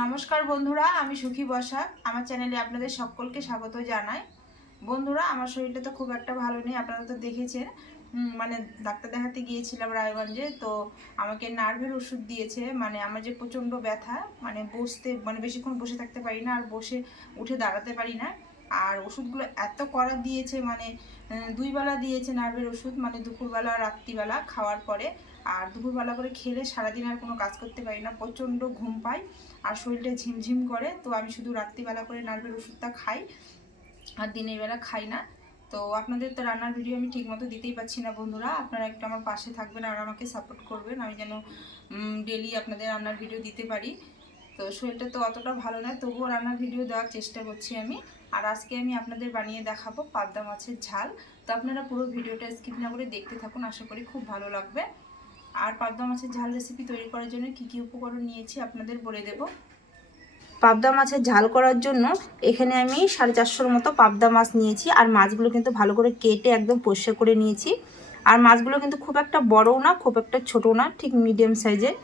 নমস্কার বন্ধুরা, আমি সুখী বসাক। আমার চ্যানেলে আপনাদের সকলকে স্বাগত জানাই। বন্ধুরা, আমার শরীরটা তো খুব একটা ভালো নেই, আপনারা তো দেখেছেন। মানে ডাক্তার দেখাতে গিয়েছিলাম রায়গঞ্জে, তো আমাকে নার্ভের ওষুধ দিয়েছে। মানে আমার যে প্রচণ্ড ব্যথা মানে বসতে মানে বেশিক্ষণ বসে থাকতে পারি না, আর বসে উঠে দাঁড়াতে পারি না। আর ওষুধগুলো এত করা দিয়েছে মানে আহ, দুই বেলা দিয়েছে নার্ভের ওষুধ মানে দুপুরবেলা রাত্রিবেলা খাওয়ার পরে। আর দুপুরবেলা করে খেলে সারাদিন আর কোনো কাজ করতে পারি না প্রচণ্ড ঘুম পাই আর শরীরটা ঝিমঝিম করে। তো আমি শুধু রাত্রিবেলা করে নার্ভের ওষুধটা খাই আর দিনের বেলা খাই না। তো আপনাদের তো রান্নার ভিডিও আমি ঠিকমতো দিতেই পারছি না বন্ধুরা। আপনারা একটু আমার পাশে থাকবেন আর আমাকে সাপোর্ট করবেন। আমি যেন ডেলি আপনাদের রান্নার ভিডিও দিতে পারি। তো শরীরটা তো অতটা ভালো নয়, তবুও রান্নার ভিডিও দেওয়ার চেষ্টা করছি আমি। আর আজকে আমি আপনাদের বানিয়ে দেখাবো পাবদা মাছের ঝাল। তো আপনারা পুরো ভিডিওটা স্কিপ না করে দেখতে থাকুন, আশা করি খুব ভালো লাগবে। আর পাবদা মাছের ঝাল রেসিপি তৈরি করার জন্য কী কী উপকরণ নিয়েছি আপনাদের বলে দেব। পাবদা মাছের ঝাল করার জন্য এখানে আমি সাড়ে চারশোর মতো পাবদা মাছ নিয়েছি, আর মাছগুলো কিন্তু ভালো করে কেটে একদম পরিষ্কার করে নিয়েছি। আর মাছগুলো কিন্তু খুব একটা বড়ও না, খুব একটা ছোটো না, ঠিক মিডিয়াম সাইজের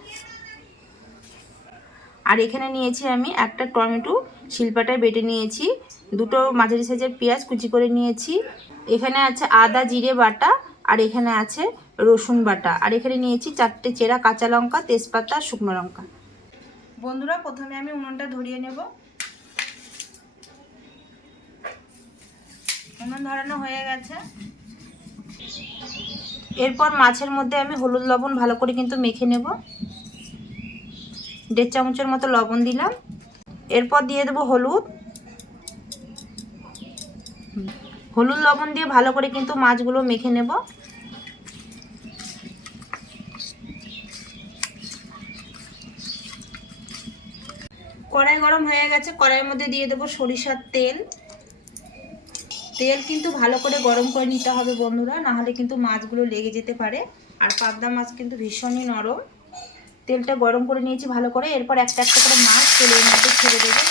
আর এখানে নিয়েছি আমি একটা টমেটো, শিলপাটায় বেটে নিয়েছি, দুটো মাঝারি সাইজের পেঁয়াজ কুচি করে নিয়েছি। এখানে আছে আদা, জিরে বাটা, আর এখানে আছে রসুন বাটা। আর এখানে নিয়েছি চারটে চেরা কাঁচা লঙ্কা, তেজপাতা, শুকনো লঙ্কা। বন্ধুরা, প্রথমে আমি উনুনটা ধরিয়ে নেব। উনুন ধরানো হয়ে গেছে। এরপর মাছের মধ্যে আমি হলুদ লবণ ভালো করে কিন্তু মেখে নেব। দেড় চামচের মতো লবণ দিলাম। এরপর দিয়ে দেবো হলুদ। হলুদ লবণ দিয়ে ভালো করে কিন্তু মাছগুলো মেখে নেব। কড়াই গরম হয়ে গেছে, কড়াইয়ের মধ্যে দিয়ে দেবো সরিষার তেল। তেল কিন্তু ভালো করে গরম করে নিতে হবে বন্ধুরা, নাহলে কিন্তু মাছগুলো লেগে যেতে পারে। আর পাবদা মাছ কিন্তু ভীষণই নরম। তেলটা গরম করে নিয়েছি ভালো করে। এরপর একটা একটা করে মাছ তেলের মধ্যে ছেড়ে দেবো।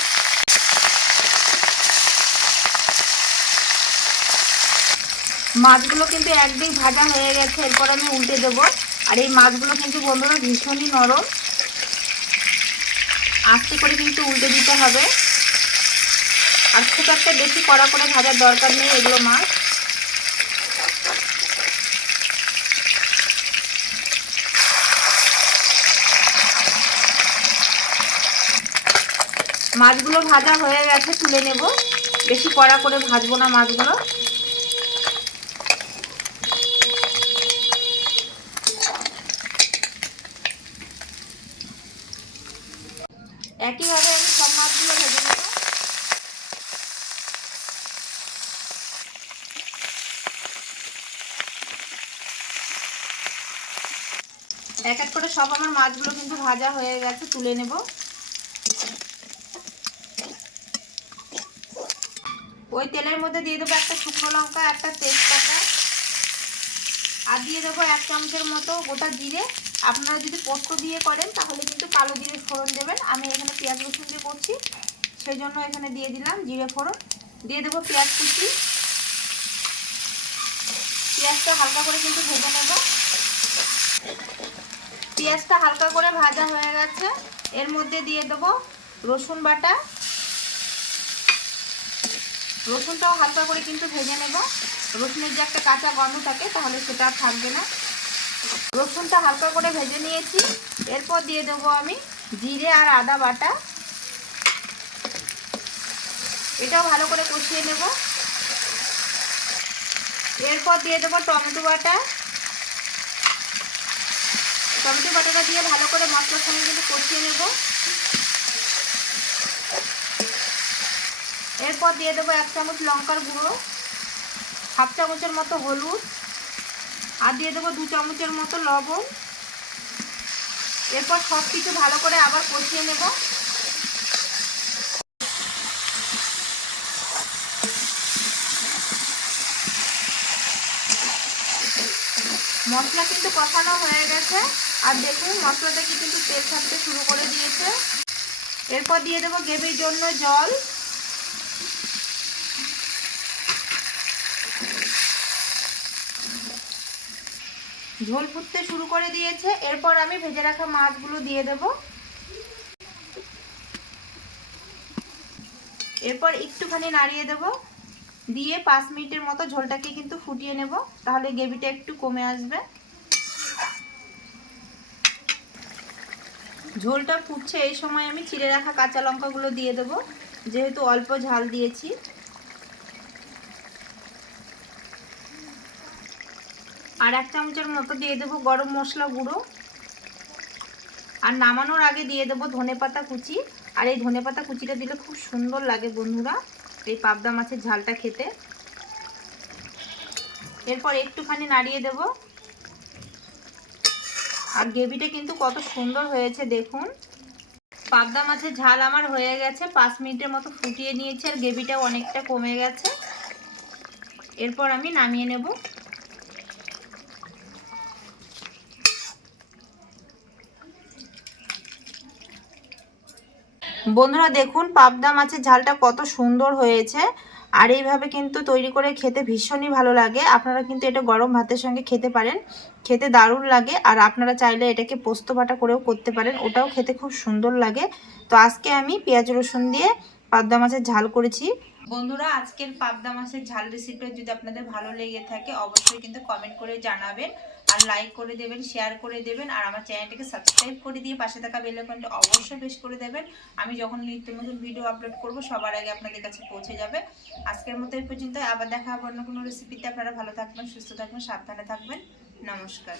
মাছগুলো কিন্তু একদিক ভাজা হয়ে গেছে, এরপর আমি উল্টে দেবো। আর এই মাছগুলো কিন্তু বন্ধুরা ভীষণই নরম। আস্তে করে কিন্তু উল্টে দিতে হবে। আর খুব একটা বেশি কড়া করে ভাজার দরকার নেই এগুলো মাছ। মাছগুলো ভাজা হয়ে গেছে, তুলে নেব। বেশি কড়া করে ভাজবো না মাছগুলো। একইভাবে সব মাছগুলো ভেজে নেব। এক এক করে সব আমার মাছগুলো কিন্তু ভাজা হয়ে গেছে, তুলে নেব। ওই তেলের মধ্যে দিয়ে দেবো একটা শুকনো লঙ্কা, একটা তেজপাতা। আর দিয়ে দেবো এক চামচের মতো গোটা জিরে। আপনারা যদি পোস্ত দিয়ে করেন, তাহলে কিন্তু কালো জিরে ফোড়ন দেবেন। আমি এখানে পেঁয়াজ রসুন দিয়ে করছি। সেই জন্য এখানে দিয়ে দিলাম জিরে ফোড়ন। দিয়ে দেবো পেঁয়াজ কুচি। পেঁয়াজটা হালকা করে কিন্তু ভেজে নেব। পেঁয়াজটা হালকা করে ভাজা হয়ে গেছে। এর মধ্যে দিয়ে দেবো রসুন বাটা। রসুনটাও হালকা করে কিন্তু ভেজে নেব। রসুনের যে একটা কাঁচা গন্ধ থাকে, তাহলে সেটা থাকবে না। রসুনটা হালকা করে ভেজে নিয়েছি। এরপর দিয়ে দেবো আমি জিরে আর আদা বাটা। এটাও ভালো করে কষিয়ে নেব। এরপর দিয়ে দেবো টমেটো বাটা। টমেটো বাটাটা দিয়ে ভালো করে মশলার সঙ্গে কিন্তু কষিয়ে নেব। এরপর দিয়ে দেবো এক চামচ লঙ্কার গুঁড়ো, হাফ চামচের মতো হলুদ, আর দিয়ে দেবো দু চামচের মতো লবণ। এরপর সব কিছু ভালো করে আবার কষিয়ে নেব। মশলা কিন্তু কষানো হয়ে গেছে, আর দেখুন মশলা থেকে কিন্তু তেল ছাড়তে শুরু করে দিয়েছে। এরপর দিয়ে দেবো গ্রেভির জন্য জল। ঝোল ফুটতে শুরু করে দিয়েছে। এরপর আমি ভেজে রাখা মাছগুলো দিয়ে দেব। এরপর একটুখানি নাড়িয়ে দেব। দিয়ে পাঁচ মিনিটের মতো ঝোলটাকে কিন্তু ফুটিয়ে নেব। তাহলে গ্রেভিটা একটু কমে আসবে। ঝোলটা ফুটছে এই সময় আমি চিড়ে রাখা কাঁচা লঙ্কাগুলো দিয়ে দেবো। যেহেতু অল্প ঝাল দিয়েছি। আর এক চামচের মতো দিয়ে দেবো গরম মশলা গুঁড়ো। আর নামানোর আগে দিয়ে দেবো ধনেপাতা কুচি। আর এই ধনেপাতা কুচিটা দিলে খুব সুন্দর লাগে বন্ধুরা, এই পাবদা মাছের ঝালটা খেতে। এরপর একটুখানি নাড়িয়ে দেব। আর গ্রেভিটা কিন্তু কত সুন্দর হয়েছে দেখুন। পাবদা মাছের ঝাল আমার হয়ে গেছে, পাঁচ মিনিটের মতো ফুটিয়ে নিয়েছে আর গ্রেভিটাও অনেকটা কমে গেছে। এরপর আমি নামিয়ে নেব। বন্ধুরা দেখুন, পাবদা মাছের ঝালটা কত সুন্দর হয়েছে। আর এইভাবে কিন্তু তৈরি করে খেতে ভীষণই ভালো লাগে। আপনারা কিন্তু এটা গরম ভাতের সঙ্গে খেতে পারেন। খেতে দারুণ লাগে। আর আপনারা চাইলে এটাকে পোস্ত বাটা করেও করতে পারেন। ওটাও খেতে খুব সুন্দর লাগে। তো আজকে আমি পেঁয়াজ রসুন দিয়ে পাবদা মাছের ঝাল করেছি। বন্ধুরা, আজকের পাবদা মাছের ঝাল রেসিপিটা যদি আপনাদের ভালো লেগে থাকে, অবশ্যই কিন্তু কমেন্ট করে জানাবেন। আর লাইক করে দেবেন শেয়ার করে দেবেন আর আমার চ্যানেলটাকে সাবস্ক্রাইব করে দিয়ে পাশে থাকা বেল অবশ্যই প্রেস করে দেবেন। আমি যখন নিত্য নতুন ভিডিও আপলোড করব, সবার আগে আপনাদের কাছে পৌঁছে যাবে। আজকের মতো এই পর্যন্ত আবার দেখা হবে অন্য কোনো রেসিপিতে আপনারা ভালো থাকবেন, সুস্থ থাকবেন, সাবধানে থাকবেন। নমস্কার।